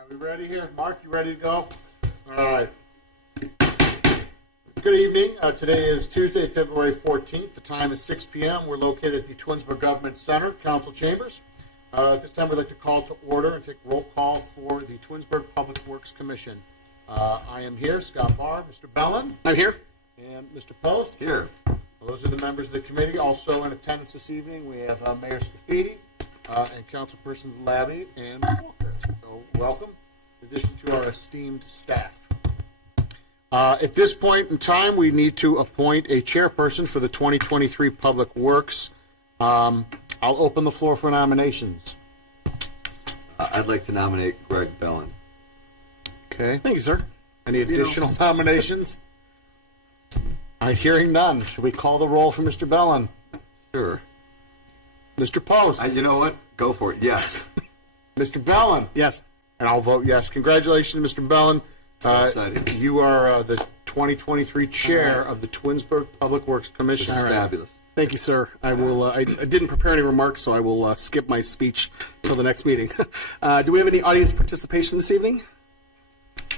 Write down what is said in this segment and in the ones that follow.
Are we ready here? Mark, you ready to go? All right. Good evening. Today is Tuesday, February 14th. The time is 6 p.m. We're located at the Twinsburg Government Center, Council Chambers. At this time, we'd like to call to order and take roll call for the Twinsburg Public Works Commission. I am here, Scott Barr, Mr. Bellin. I'm here. And Mr. Post. Here. Well, those are the members of the committee. Also in attendance this evening, we have Mayor Scafidi and Councilpersons Labby and Walker. So welcome, in addition to our esteemed staff. At this point in time, we need to appoint a chairperson for the 2023 Public Works. I'll open the floor for nominations. I'd like to nominate Greg Bellin. Okay. Thank you, sir. Any additional nominations? All right, hearing none. Should we call the roll for Mr. Bellin? Sure. Mr. Post? You know what? Go for it. Yes. Mr. Bellin? Yes. And I'll vote yes. Congratulations, Mr. Bellin. So exciting. You are the 2023 chair of the Twinsburg Public Works Commission. This is fabulous. Thank you, sir. I will. I didn't prepare any remarks, so I will skip my speech till the next meeting. Do we have any audience participation this evening?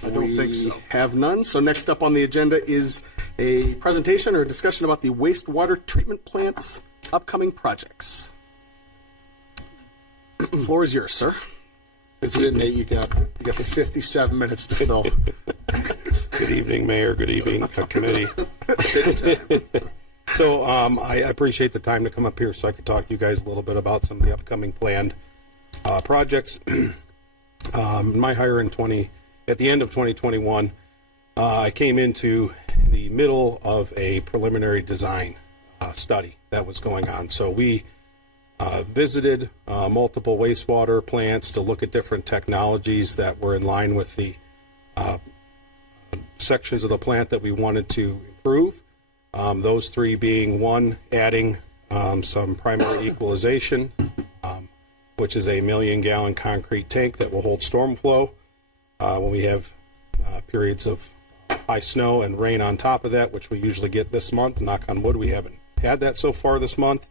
I don't think so. Have none. So next up on the agenda is a presentation or a discussion about the wastewater treatment plant's upcoming projects. The floor is yours, sir. That's it, Nate. You got 57 minutes to fill. Good evening, Mayor. Good evening, committee. So I appreciate the time to come up here so I could talk to you guys a little bit about some of the upcoming planned projects. My hire at the end of 2021, I came into the middle of a preliminary design study that was going on. So we visited multiple wastewater plants to look at different technologies that were in line with the sections of the plant that we wanted to improve. Those three being one, adding some primary equalization, which is a 1 million gallon concrete tank that will hold storm flow. When we have periods of high snow and rain on top of that, which we usually get this month, knock on wood, we haven't had that so far this month.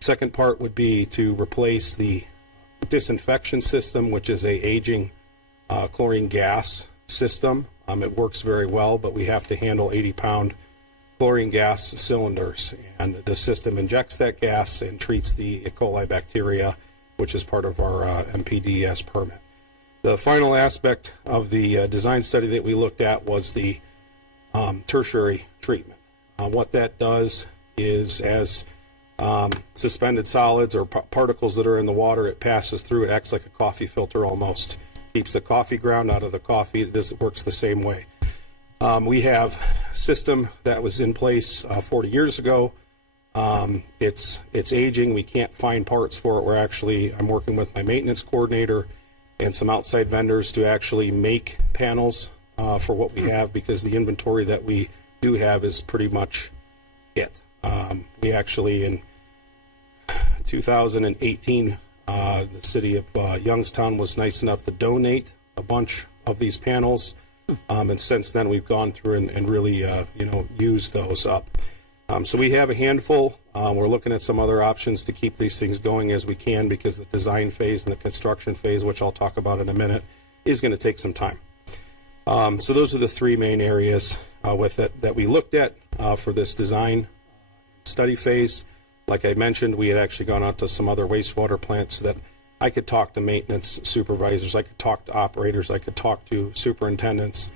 Second part would be to replace the disinfection system, which is a aging chlorine gas system. It works very well, but we have to handle 80-pound chlorine gas cylinders, and the system injects that gas and treats the E. coli bacteria, which is part of our MPDES permit. The final aspect of the design study that we looked at was the tertiary treatment. What that does is, as suspended solids or particles that are in the water, it passes through, it acts like a coffee filter almost. Keeps the coffee ground out of the coffee. It works the same way. We have a system that was in place 40 years ago. It's aging. We can't find parts for it. I'm working with my maintenance coordinator and some outside vendors to actually make panels for what we have, because the inventory that we do have is pretty much it. We actually, in 2018, the city of Youngstown was nice enough to donate a bunch of these panels, and since then we've gone through and really used those up. So we have a handful. We're looking at some other options to keep these things going as we can, because the design phase and the construction phase, which I'll talk about in a minute, is going to take some time. So those are the three main areas with it that we looked at for this design study phase. Like I mentioned, we had actually gone out to some other wastewater plants so that I could talk to maintenance supervisors, I could talk to operators, I could talk to superintendents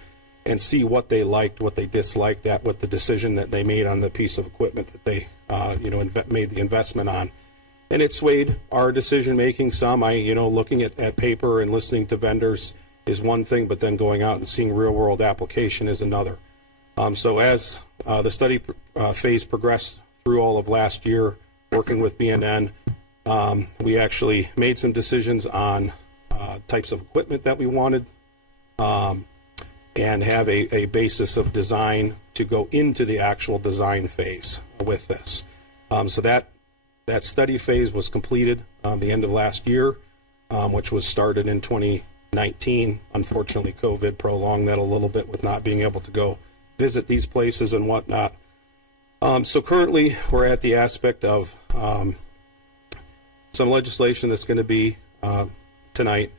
and see what they liked, what they disliked, what the decision that they made on the piece of equipment that they made the investment on. And it swayed our decision making some. Looking at paper and listening to vendors is one thing, but then going out and seeing real world application is another. So as the study phase progressed through all of last year, working with BNN, we actually made some decisions on types of equipment that we wanted, and have a basis of design to go into the actual design phase with this. So that study phase was completed the end of last year, which was started in 2019. Unfortunately, COVID prolonged that a little bit with not being able to go visit these places and whatnot. So currently, we're at the aspect of some legislation that's going to be tonight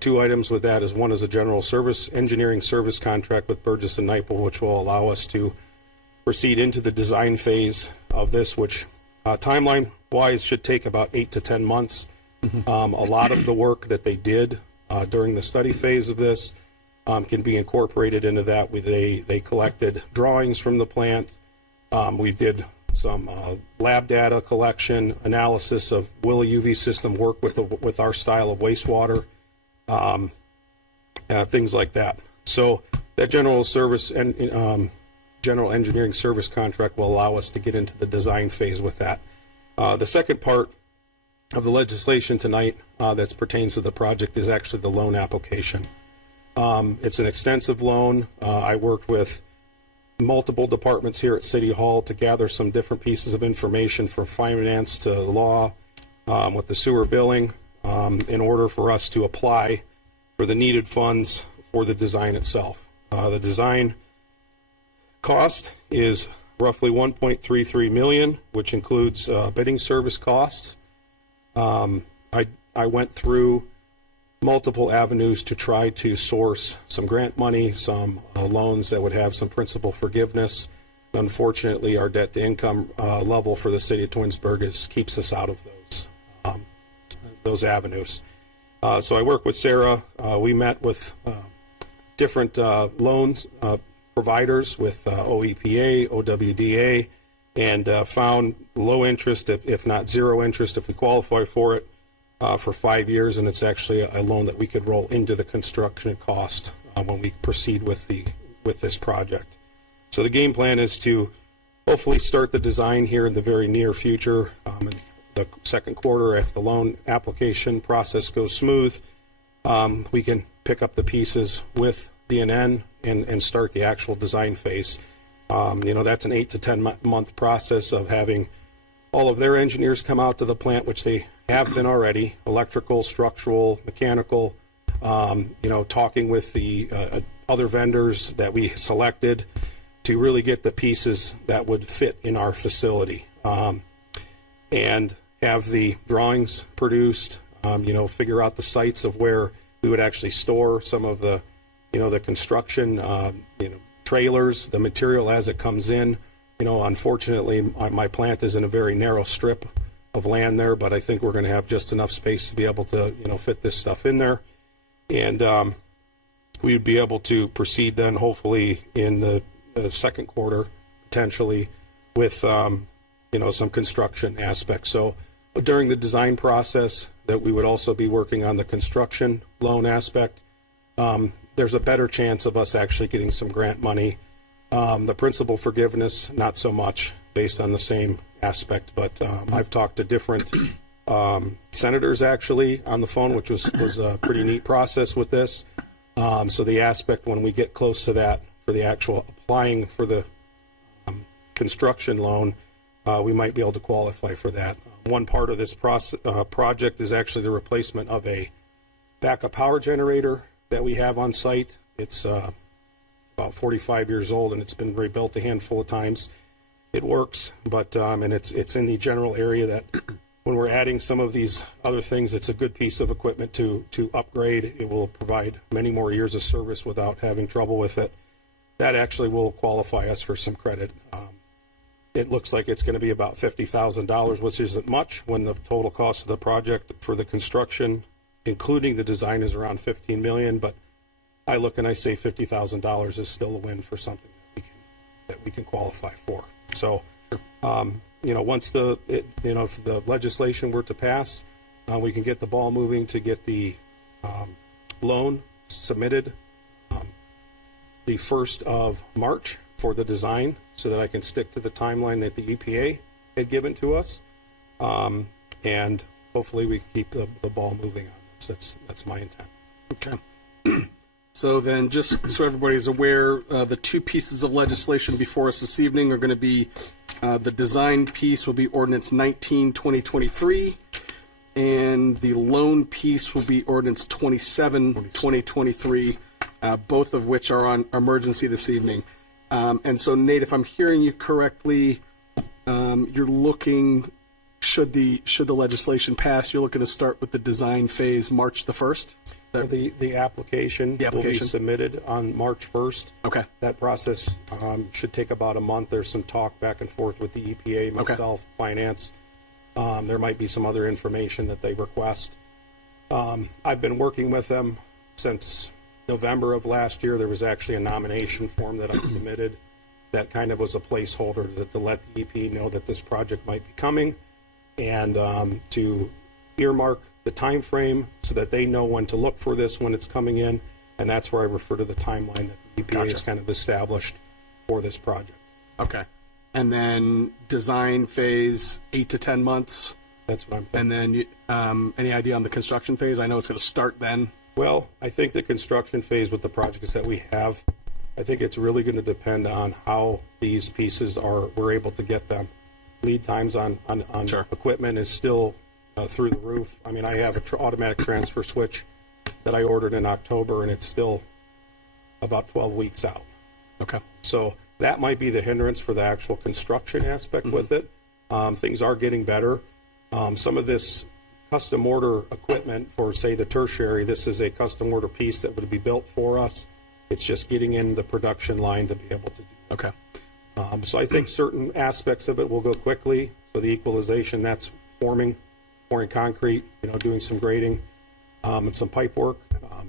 Two items with that is one is a general service engineering service contract with Burgess and Nyepel, which will allow us to proceed into the design phase of this, which timeline-wise should take about 8 to 10 months. A lot of the work that they did during the study phase of this can be incorporated into that. They collected drawings from the plant. We did some lab data collection, analysis of will a UV system work with our style of wastewater, things like that. So that general service and general engineering service contract will allow us to get into the design phase with that. The second part of the legislation tonight that pertains to the project is actually the loan application. It's an extensive loan. I worked with multiple departments here at City Hall to gather some different pieces of information from finance to law with the sewer billing in order for us to apply for the needed funds for the design itself. The design cost is roughly $1.33 million, which includes bidding service costs. I went through multiple avenues to try to source some grant money, some loans that would have some principal forgiveness. Unfortunately, our debt to income level for the city of Twinsburg keeps us out of those avenues. So I worked with Sarah. We met with different loans providers with OEPA, OWDA, and found low interest, if not zero interest, if we qualify for it, for 5 years, and it's actually a loan that we could roll into the construction cost when we proceed with this project. So the game plan is to hopefully start the design here in the very near future, in the second quarter. If the loan application process goes smooth, we can pick up the pieces with BNN and start the actual design phase. That's an 8 to 10 month process of having all of their engineers come out to the plant, which they have been already, electrical, structural, mechanical, talking with the other vendors that we selected to really get the pieces that would fit in our facility, and have the drawings produced, figure out the sites of where we would actually store some of the, the construction, trailers, the material as it comes in. Unfortunately, my plant is in a very narrow strip of land there, but I think we're going to have just enough space to be able to, fit this stuff in there. And we would be able to proceed then, hopefully, in the second quarter, potentially, with, some construction aspects. So during the design process, that we would also be working on the construction loan aspect. There's a better chance of us actually getting some grant money. The principal forgiveness, not so much, based on the same aspect, but I've talked to different senators actually on the phone, which was a pretty neat process with this. So the aspect when we get close to that for the actual applying for the construction loan, we might be able to qualify for that. One part of this project is actually the replacement of a backup power generator that we have on site. It's about 45 years old, and it's been rebuilt a handful of times. It works, but and it's in the general area that when we're adding some of these other things, it's a good piece of equipment to upgrade. It will provide many more years of service without having trouble with it. That actually will qualify us for some credit. It looks like it's going to be about $50,000, which isn't much when the total cost of the project for the construction, including the design, is around $15 million. But I look and I say $50,000 is still a win for something that we can qualify for. So, once if the legislation were to pass, we can get the ball moving to get the loan submitted the 1st of March for the design, so that I can stick to the timeline that the EPA had given to us, and hopefully we can keep the ball moving on this. That's my intent. Okay. So then, just so everybody's aware, the two pieces of legislation before us this evening are going to be the design piece will be Ordinance 19/2023, and the loan piece will be Ordinance 27/2023, both of which are on emergency this evening. And so, Nate, if I'm hearing you correctly, you're looking, should the legislation pass, you're looking to start with the design phase March the 1st? The application will be application. submitted on March 1st. Okay. That process should take about a month. There's some talk back and forth with the EPA, myself, finance. There might be some other information that they request. I've been working with them since November of last year. There was actually a nomination form that I submitted that kind of was a placeholder to let the EPA know that this project might be coming, and to earmark the time frame so that they know when to look for this when it's coming in, and that's where I refer to the timeline that the EPA has kind of established for this project. Okay. And then design phase 8 to 10 months. That's what I'm thinking. And then any idea on the construction phase? I know it's going to start then. Well, I think the construction phase with the projects that we have, I think it's really going to depend on how these pieces we're able to get them. Lead times on Sure. equipment is still through the roof. I mean, I have an automatic transfer switch that I ordered in October, and it's still about 12 weeks out. Okay. So that might be the hindrance for the actual construction aspect with it. Things are getting better. Some of this custom order equipment for, say, the tertiary, this is a custom order piece that would be built for us. It's just getting in the production line to be able to do it. Okay. So I think certain aspects of it will go quickly. So the equalization, that's pouring concrete, doing some grading, and some pipe work,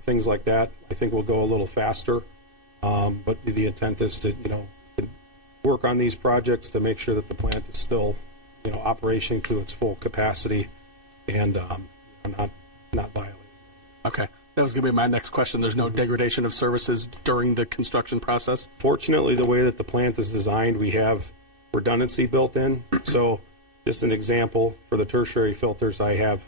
things like that, I think will go a little faster. But the intent is to, work on these projects to make sure that the plant is still, operating to its full capacity and not violating. Okay. That was going to be my next question. There's no degradation of services during the construction process? Fortunately, the way that the plant is designed, we have redundancy built in. So just an example, for the tertiary filters, I have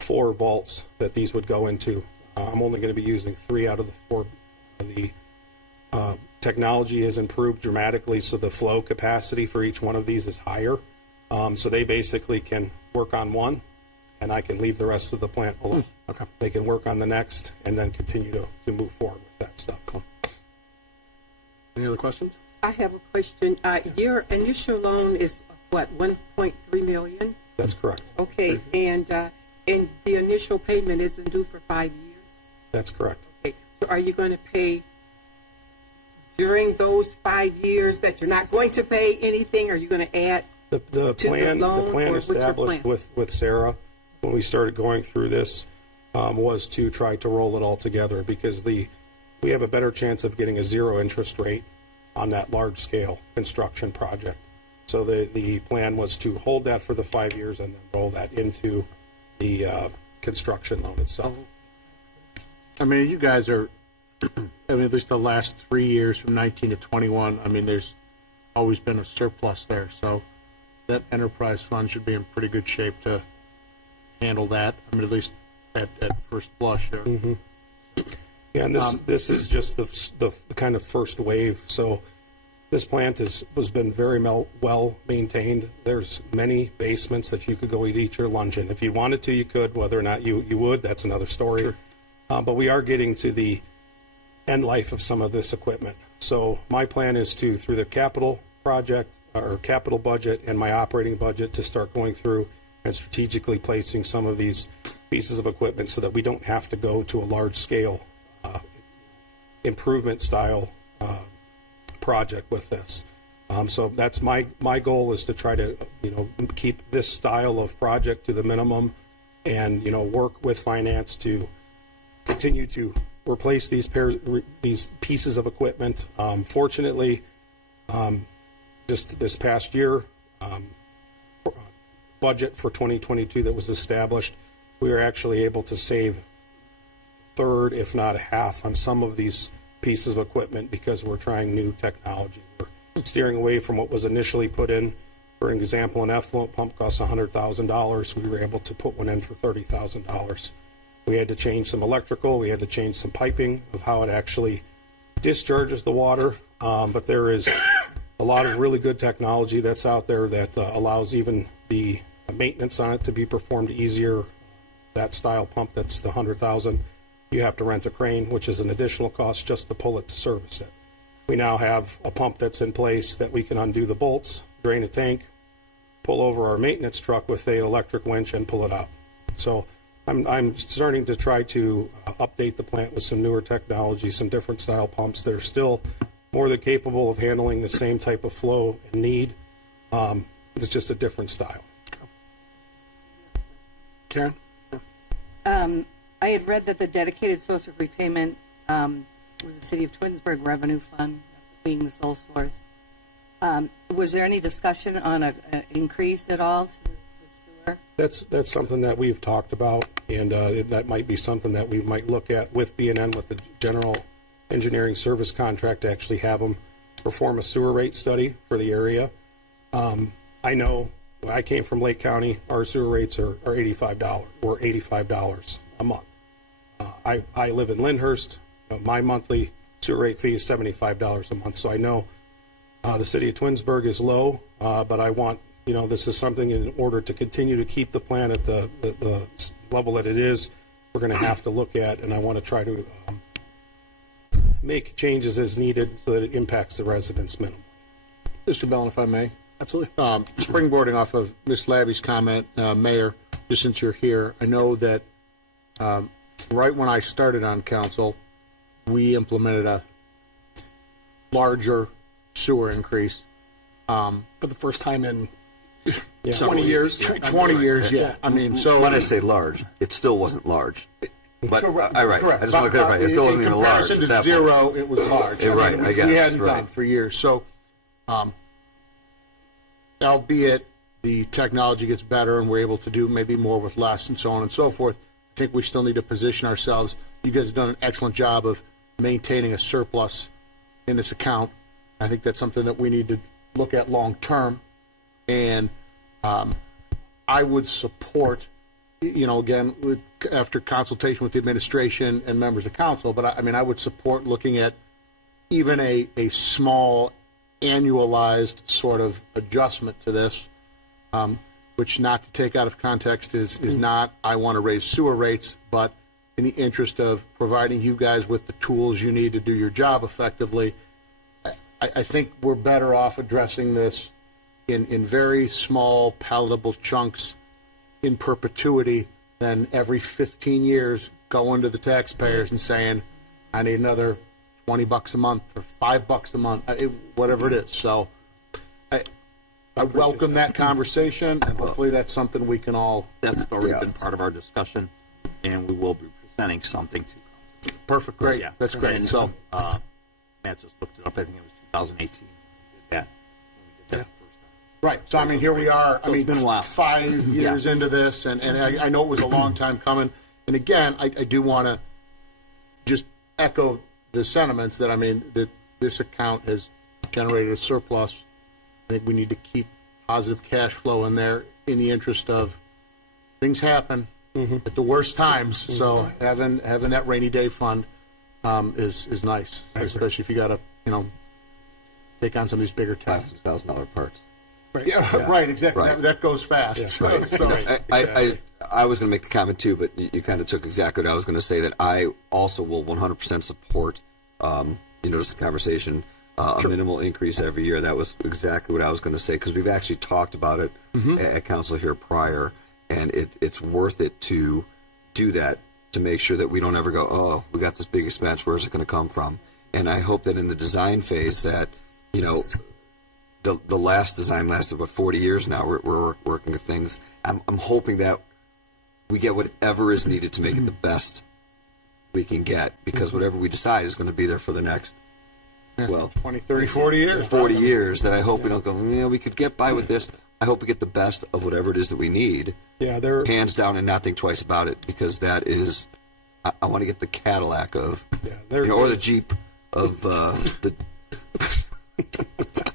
4 vaults that these would go into. I'm only going to be using 3 out of the 4. The technology has improved dramatically, so the flow capacity for each one of these is higher. So they basically can work on one, and I can leave the rest of the plant alone. Okay. They can work on the next and then continue to move forward with that stuff. Any other questions? I have a question. Your initial loan is what, 1.3 million? That's correct. Okay, and the initial payment isn't due for 5 years? That's correct. Okay, so are you going to pay during those 5 years that you're not going to pay anything? Are you going to add The to plan, the loan, the plan or what's your established plan? with Sarah when we started going through this was to try to roll it all together, because we have a better chance of getting a 0 interest rate on that large scale construction project. So the plan was to hold that for the 5 years and then roll that into the construction loan itself. I mean, you guys are, at least the last 3 years from 19 to 21, there's always been a surplus there. So that enterprise fund should be in pretty good shape to handle that. At least at first blush. Yeah, and this is just the kind of first wave. So this plant has been very well maintained. There's many basements that you could go eat your lunch in. If you wanted to, you could. Whether or not you would, that's another story. Sure. But we are getting to the end life of some of this equipment. So my plan is to, through the capital project or capital budget and my operating budget, to start going through and strategically placing some of these pieces of equipment so that we don't have to go to a large scale improvement style project with this. So that's my goal, is to try to keep this style of project to the minimum, and work with finance to continue to replace these pieces of equipment. Fortunately, just this past year, budget for 2022 that was established, we were actually able to save a third, if not a half, on some of these pieces of equipment, because we're trying new technology. We're steering away from what was initially put in. For example, an effluent pump costs $100,000. We were able to put one in for $30,000. We had to change some electrical. We had to change some piping of how it actually discharges the water. But there is a lot of really good technology that's out there that allows even the maintenance on it to be performed easier. That style pump, that's the $100,000. You have to rent a crane, which is an additional cost just to pull it to service it. We now have a pump that's in place that we can undo the bolts, drain a tank, pull over our maintenance truck with an electric winch, and pull it out. So I'm starting to try to update the plant with some newer technology, some different style pumps that are still more than capable of handling the same type of flow and need. It's just a different style. Karen? I had read that the dedicated source of repayment was the City of Twinsburg Revenue Fund, being the sole source. Was there any discussion on an increase at all to the sewer? That's something that we've talked about, and that might be something that we might look at with B&N, with the general engineering service contract, to actually have them perform a sewer rate study for the area. I know I came from Lake County. Our sewer rates are $85. We're $85 a month. I live in Lyndhurst. My monthly sewer rate fee is $75 a month. So I know the city of Twinsburg is low, but I want, this is something in order to continue to keep the plant at the level that it is, we're going to have to look at, and I want to try to make changes as needed so that it impacts the residents minimally. Mr. Bellin, if I may. Absolutely. Springboarding off of Ms. Labby's comment, Mayor, just since you're here, I know that right when I started on council, we implemented a larger sewer increase. For the first time in 20 20 years. 20 years, yeah. I mean, so. When I say large, it still wasn't large. But, Correct. all right, I just want to clarify, it still wasn't even large. In at comparison to that point. zero, it was large. Yeah, right, which I guess, we hadn't right. done for years. So, albeit the technology gets better and we're able to do maybe more with less and so on and so forth, I think we still need to position ourselves. You guys have done an excellent job of maintaining a surplus in this account. I think that's something that we need to look at long term. And I would support, again, after consultation with the administration and members of council, but I would support looking at even a small annualized sort of adjustment to this, which, not to take out of context, is not, I want to raise sewer rates, but in the interest of providing you guys with the tools you need to do your job effectively. I think we're better off addressing this in very small, palatable chunks in perpetuity than every 15 years going to the taxpayers and saying, I need another $20 a month or $5 a month, whatever it is. So I welcome that conversation, and hopefully that's something we can all. That's already been part of our discussion, and we will be presenting something to. Perfect, great. Yeah. That's great. And, So, Matt just looked it up. I think it was 2018 when we did that. The first time. right. So, here we are. So it's been a while. 5 years into this, and I know it was a long time coming. And again, I do want to just echo the sentiments that, that this account has generated a surplus. I think we need to keep positive cash flow in there in the interest of things happen at the worst times. So having that rainy day fund is nice, especially if you got to take on some of these bigger tasks. $5,000 parts. Right. Yeah, right. Exactly. Right. That goes fast. Right. So, I was going to make the comment too, but you kind of took exactly what I was going to say, that I also will 100% support, just the conversation, a minimal increase every year. That was exactly what I was going to say, because we've actually talked about it at council here prior, and it's worth it to do that, to make sure that we don't ever go, oh, we got this big expense, where's it going to come from? And I hope that in the design phase that, the last design lasted, 40 years now, we're working with things. I'm hoping that we get whatever is needed to make it the best we can get, because whatever we decide is going to be there for the next, 20, 30, 40 years. 40 years, that I hope we don't go, we could get by with this. I hope we get the best of whatever it is that we need, Yeah, they're hands down, and not think twice about it, because that is, I want to get the Cadillac of, or the Jeep of the.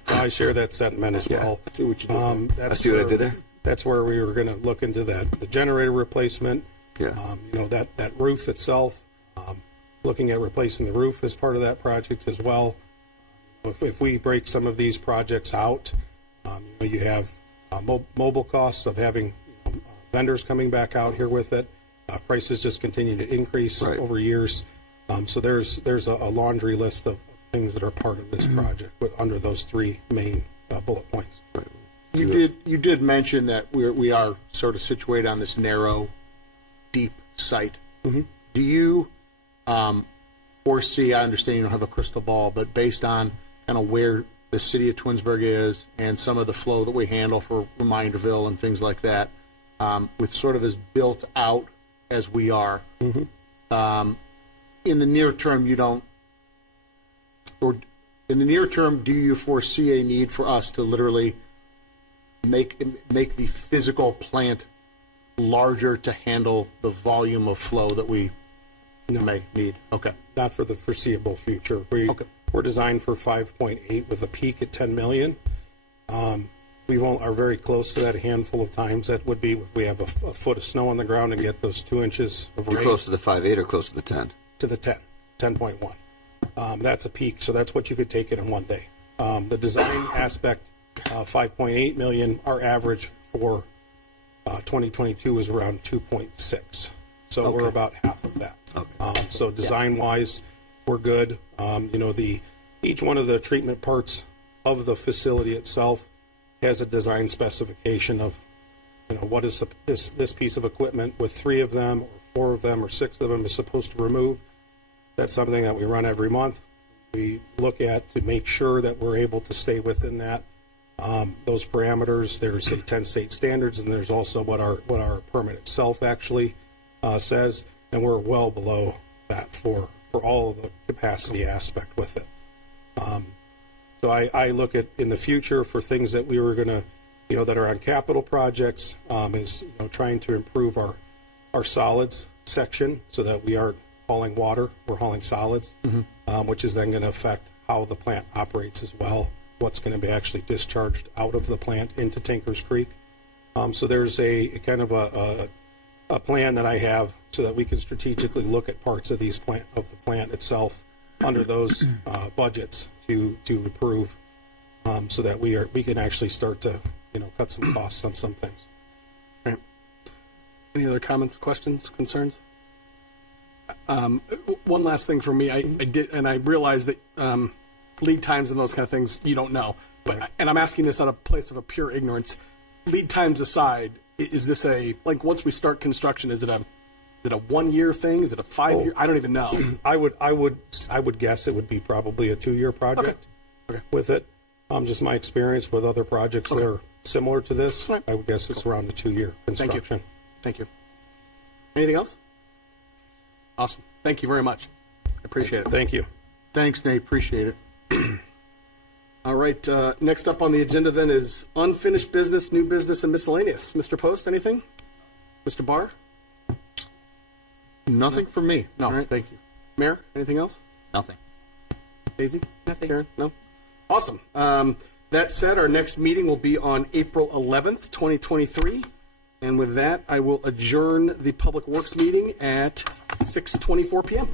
I share that sentiment as well. See what you did. I see what I did there. That's where we were going to look into the generator replacement. Yeah. That roof itself. Looking at replacing the roof as part of that project as well. If we break some of these projects out, you have mobile costs of having vendors coming back out here with it. Prices just continue to increase over years. So there's a laundry list of things that are part of this project, but under those three main bullet points. You did mention that we are sort of situated on this narrow, deep site. Do you foresee, I understand you don't have a crystal ball, but based on kind of where the city of Twinsburg is and some of the flow that we handle for Reminderville and things like that, with sort of as built out as we are, in the near term, you don't, or in the near term, do you foresee a need for us to literally make the physical plant larger to handle the volume of flow that we may need? Okay. Not for the foreseeable future. We're designed for 5.8 with a peak at 10 million. We are very close to that a handful of times. That would be if we have a foot of snow on the ground and get those 2 inches of rain. You're close to the 5.8 or close to the 10? To the 10.1. That's a peak, so that's what you could take it in one day. The design aspect, 5.8 million, our average for 2022 is around 2.6. So we're about half of that. So design-wise, we're good. Each one of the treatment parts of the facility itself has a design specification of, what is this piece of equipment with 3 of them, or 4 of them, or 6 of them is supposed to remove. That's something that we run every month. We look at to make sure that we're able to stay within that. Those parameters, there's a 10 state standards, and there's also what our permit itself actually says, and we're well below that for all of the capacity aspect with it. So I look at in the future for things that we were going to, that are on capital projects, is trying to improve our solids section so that we aren't hauling water, we're hauling solids, which is then going to affect how the plant operates as well, what's going to be actually discharged out of the plant into Tinkers Creek. So there's a kind of a plan that I have so that we can strategically look at parts of the plant itself under those budgets to improve, so that we can actually start to cut some costs on some things. Right. Any other comments, questions, concerns? One last thing for me, I did, and I realized that lead times and those kind of things you don't know, but and I'm asking this out of a place of a pure ignorance. Lead times aside, is this once we start construction, is it a 1-year thing? Is it a 5-year? I don't even know. I would guess it would be probably a 2-year project with it. Just my experience with other projects that are similar to this, Right. I would guess it's around a 2-year construction. Thank you. Anything else? Awesome. Thank you very much. I appreciate it. Thank you. Thanks, Nate. Appreciate it. All right. Next up on the agenda then is unfinished business, new business, and miscellaneous. Mr. Post, anything? Mr. Barr? Nothing from me. No. All right. Thank you. Mayor, anything else? Nothing. Daisy? Nothing. Karen? No? Awesome. That said, our next meeting will be on April 11th, 2023. And with that, I will adjourn the Public Works meeting at 6:24 p.m.